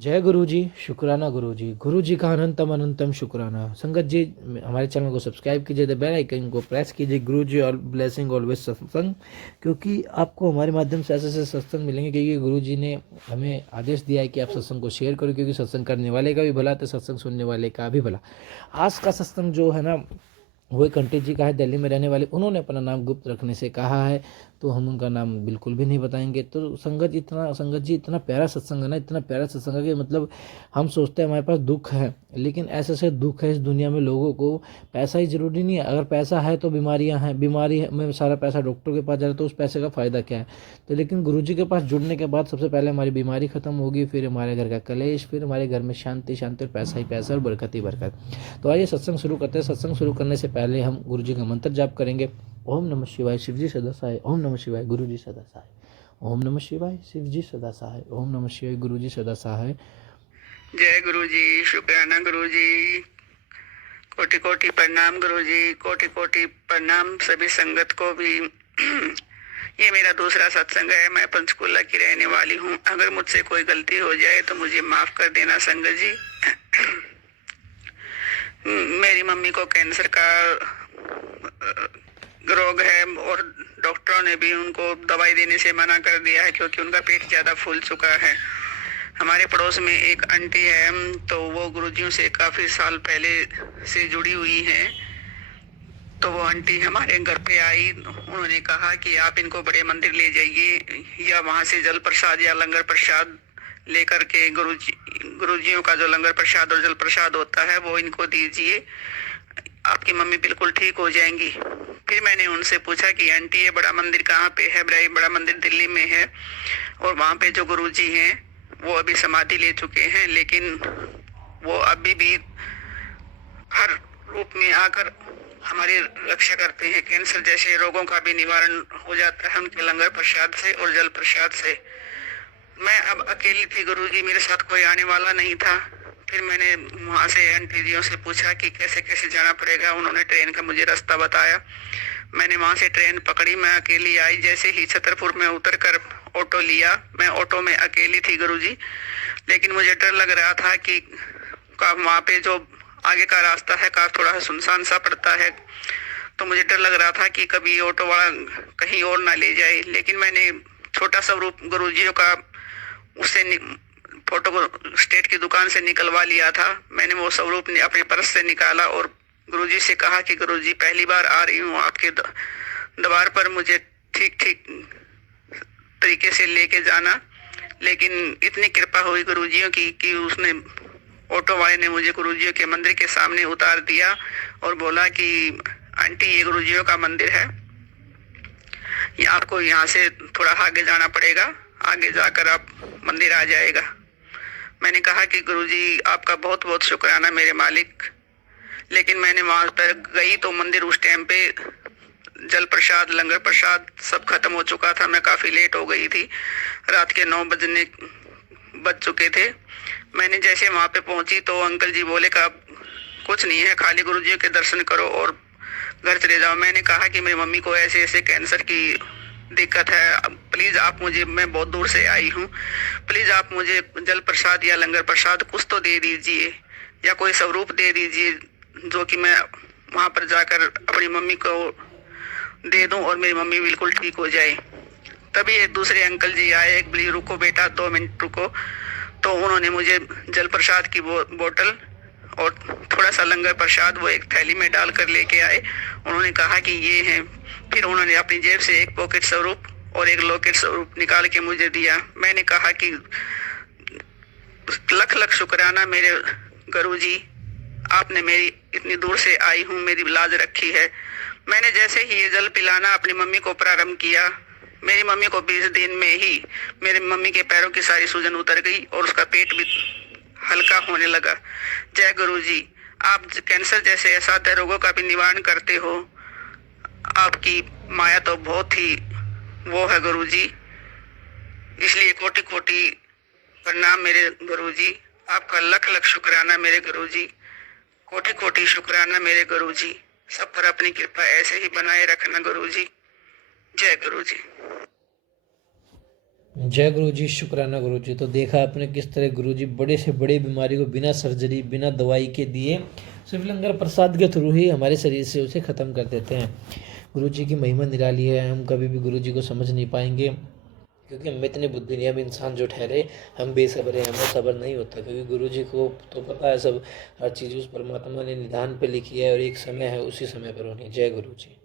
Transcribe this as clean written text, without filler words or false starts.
जय गुरु जी, शुक्राना गुरु जी। गुरु जी का अनंतम अनंतम शुक्राना। संगत जी, हमारे चैनल को सब्सक्राइब कीजिए, द बेल आइकन को प्रेस कीजिए। गुरु जी और ब्लेसिंग ऑलवेज सत्संग, क्योंकि आपको हमारे माध्यम से ऐसे ऐसे सत्संग मिलेंगे, क्योंकि गुरु जी ने हमें आदेश दिया है कि आप सत्संग को शेयर करो, क्योंकि सत्संग करने वाले का भी भला तो सत्संग सुनने वाले का भी भला। आज का सत्संग जो है ना, वो एक आंटी जी का है, दिल्ली में रहने वाले। उन्होंने अपना नाम गुप्त रखने से कहा है, तो हम उनका नाम बिल्कुल भी नहीं बताएंगे। तो संगत जी इतना प्यारा सत्संग है ना, इतना प्यारा सत्संग है कि मतलब हम सोचते हैं हमारे पास दुख है, लेकिन ऐसे ऐसे दुख है इस दुनिया में। लोगों को पैसा ही जरूरी नहीं है। अगर पैसा है तो बीमारियां हैं, बीमारी में सारा पैसा डॉक्टर के पास जा रहा है, तो उस पैसे का फ़ायदा क्या है। तो लेकिन गुरु जी के पास जुड़ने के बाद सबसे पहले हमारी बीमारी खत्म होगी, फिर हमारे घर का कलेश, फिर हमारे घर में शांति शांति, और पैसा ही पैसा और बरकत ही बरकत। तो आइए सत्संग शुरू करते हैं। सत्संग शुरू करने से पहले हम गुरु जी का मंत्र जाप करेंगे। ओम नमः शिवाय, शिव जी सदा सहाय। ओम नमः शिवाय, गुरु जी सदा सहाय। ओम नमः शिवाय, शिव जी सदा सहाय। ओम नमः शिवाय, गुरु जी सदा सहाय। जय गुरु जी, शुक्राना गुरु जी, कोटि कोटि प्रणाम गुरु जी, कोटि कोटि प्रणाम सभी संगत को भी। ये मेरा दूसरा सत्संग है। मैं पंचकुला की रहने वाली हूँ। अगर मुझसे कोई गलती हो जाए तो मुझे माफ कर देना संगत जी। मेरी मम्मी को कैंसर का रोग है और डॉक्टरों ने भी उनको दवाई देने से मना कर दिया है, क्योंकि उनका पेट ज्यादा फूल चुका है। हमारे पड़ोस में एक आंटी है, तो वो गुरुजियों से काफी साल पहले से जुड़ी हुई है। तो वो आंटी हमारे घर पे आई। उन्होंने कहा कि आप इनको बड़े मंदिर ले जाइए, या वहां से जल प्रसाद या लंगर प्रसाद लेकर के गुरुजियों का जो लंगर प्रसाद और जल प्रसाद होता है वो इनको दीजिए, आपकी मम्मी बिल्कुल ठीक हो जाएंगी। फिर मैंने उनसे पूछा कि आंटी ये बड़ा मंदिर कहाँ पे है। बड़ा मंदिर दिल्ली में है, और वहाँ पे जो गुरुजी हैं वो अभी समाधि ले चुके हैं, लेकिन वो अभी भी हर रूप में आकर हमारी रक्षा करते हैं। कैंसर जैसे रोगों का भी निवारण हो जाता है उनके लंगर प्रसाद से और जल प्रसाद से। मैं अब अकेली थी गुरुजी, मेरे साथ कोई आने वाला नहीं था। फिर मैंने वहां से आंटी जियों से पूछा कि कैसे कैसे जाना पड़ेगा। उन्होंने ट्रेन का मुझे रास्ता बताया। मैंने वहां से ट्रेन पकड़ी। मैं अकेली आई। जैसे ही छतरपुर में उतर कर ऑटो लिया, मैं ऑटो में अकेली थी गुरुजी, लेकिन मुझे डर लग रहा था कि वहां पे जो आगे का रास्ता है का थोड़ा सा सुनसान सा पड़ता है, तो मुझे डर लग रहा था कि कभी ऑटो वाला कहीं और ना ले जाए। लेकिन मैंने छोटा सा रूप गुरुजी का उससे फोटो को स्टेट की दुकान से निकलवा लिया था। मैंने वो स्वरूप अपने पर्स से निकाला और गुरुजी से कहा कि गुरुजी पहली बार आ रही हूँ आपके द्वार पर, मुझे ठीक ठीक तरीके से लेके जाना। लेकिन इतनी कृपा हुई गुरुजियों की कि उसने ऑटो वाले ने मुझे गुरुजियों के मंदिर के सामने उतार दिया और बोला कि आंटी ये गुरुजियों का मंदिर है, ये आपको यहाँ से थोड़ा आगे जाना पड़ेगा, आगे जाकर आप मंदिर आ जाएगा। मैंने कहा कि गुरुजी आपका बहुत बहुत शुक्राना मेरे मालिक। लेकिन मैंने वहां पर गई तो मंदिर उस टाइम पे जल प्रसाद लंगर प्रसाद सब खत्म हो चुका था। मैं काफी लेट हो गई थी, रात के 9 बज चुके थे। मैंने जैसे वहां पे पहुंची तो अंकल जी बोले का कुछ नहीं है, खाली गुरुजी के दर्शन करो और घर चले जाओ। मैंने कहा कि मेरी मम्मी को ऐसे ऐसे कैंसर की दिक्कत है, प्लीज आप मुझे, मैं बहुत दूर से आई हूँ, प्लीज आप मुझे जल प्रसाद या लंगर प्रसाद कुछ तो दे दीजिए, या कोई स्वरूप दे दीजिए जो कि मैं वहां पर जाकर अपनी मम्मी को दे दूं और मेरी मम्मी बिल्कुल ठीक हो जाए। तभी एक दूसरे अंकल जी आए। एक बोली रुको बेटा 2 मिनट रुको। तो उन्होंने मुझे जल प्रसाद की बोतल और थोड़ा सा लंगर प्रसाद वो एक थैली में डालकर लेके आए। उन्होंने कहा कि ये है। फिर उन्होंने अपनी जेब से एक पॉकेट स्वरूप और एक लॉकेट स्वरूप निकाल के मुझे दिया। मैंने कहा कि लख लख शुक्राना मेरे गुरुजी, आपने मेरी इतनी दूर से आई हूँ मेरी लाज रखी है। मैंने जैसे ही ये जल पिलाना अपनी मम्मी को प्रारंभ किया, मेरी मम्मी को 20 दिन में ही मेरी मम्मी के पैरों की सारी सूजन उतर गई और उसका पेट भी हल्का होने लगा। जय गुरुजी, आप कैंसर जैसे असाध्य रोगों का भी निवारण करते हो। आपकी माया तो बहुत ही वो है गुरुजी, इसलिए कोटि कोटि प्रणाम मेरे गुरुजी। आपका लख लख शुक्राना मेरे गुरुजी, कोटि कोटि शुक्राना मेरे गुरुजी। सब पर अपनी कृपा ऐसे ही बनाए रखना गुरुजी। जय गुरुजी। जय गुरु जी, शुक्राना गुरु जी। तो देखा आपने किस तरह गुरु जी बड़े से बड़ी बीमारी को बिना सर्जरी बिना दवाई के दिए सिर्फ लंगर प्रसाद के थ्रू ही हमारे शरीर से उसे ख़त्म कर देते हैं। गुरु जी की महिमा निराली है। हम कभी भी गुरु जी को समझ नहीं पाएंगे क्योंकि हम इतने बुद्धि नहीं, हम इंसान जो ठहरे हम बेसब्र हैं, हमें सब्र नहीं होता क्योंकि गुरु जी को तो पता है सब, हर चीज़ उस परमात्मा ने निधान पे लिखी है और एक समय है उसी समय पर होनी। जय गुरु जी।